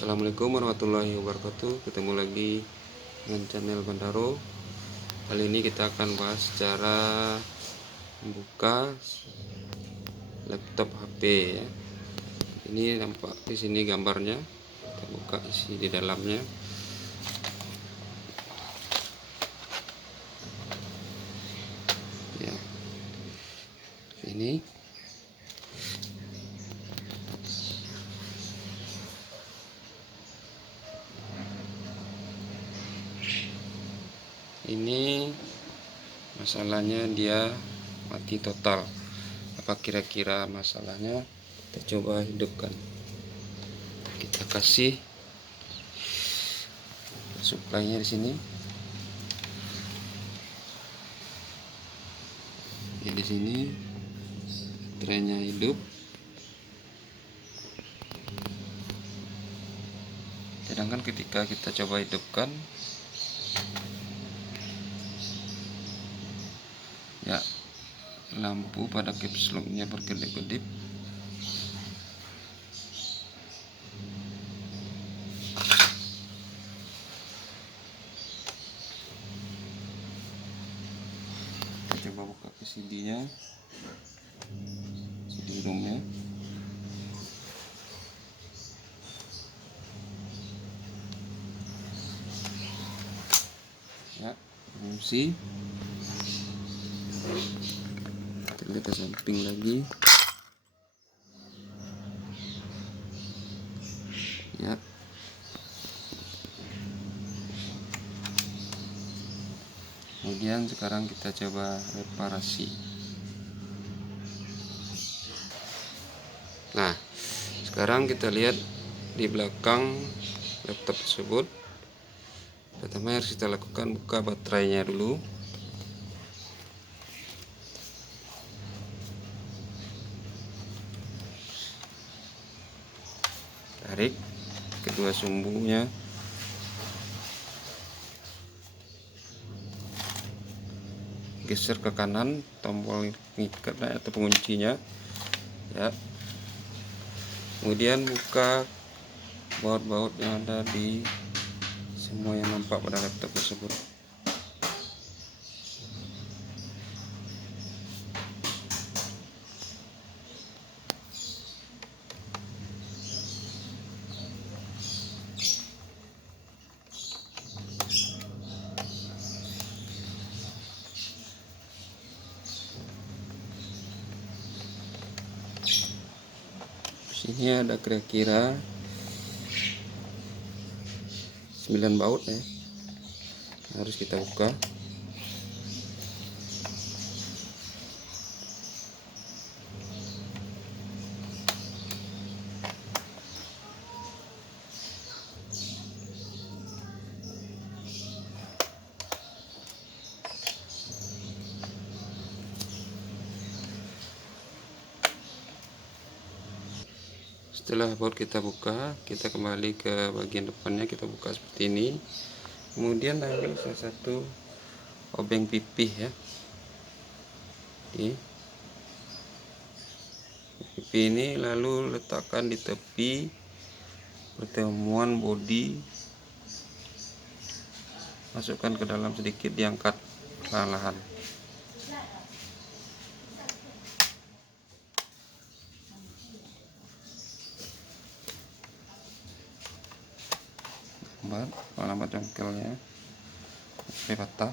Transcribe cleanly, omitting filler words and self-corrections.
Assalamualaikum warahmatullahi wabarakatuh. Ketemu lagi dengan channel Bandaro. Kali ini kita akan bahas cara membuka laptop HP ya. Ini nampak di sini gambarnya. Kita buka isi di dalamnya. Ya. Ini masalahnya dia mati total. Apa kira-kira masalahnya? Kita coba hidupkan. Kita kasih suplainya di sini. Ya, di sini trennya hidup. Sedangkan ketika kita coba hidupkan, ya, lampu pada caps lock-nya berkedip-kedip. Kita coba buka ke CD-nya, CD ROM-nya. Ya, fungsi. Kita lihat ke samping lagi. Ya. Kemudian sekarang kita coba reparasi. Nah, sekarang kita lihat di belakang laptop tersebut. Pertama yang harus kita lakukan, buka baterainya dulu. Tarik kedua sumbunya. Geser ke kanan tombol ngikat atau penguncinya. Ya. Kemudian buka baut-baut yang ada di semua yang nampak pada laptop tersebut. Sini ada kira-kira 9 baut ya, harus kita buka. Setelah baut kita buka, kita kembali ke bagian depannya, kita buka seperti ini. Kemudian ambil salah satu obeng pipih ya. Pipih ini lalu letakkan di tepi pertemuan bodi. Masukkan ke dalam sedikit, diangkat perlahan-lahan. Lambat jongkelnya sampai patah.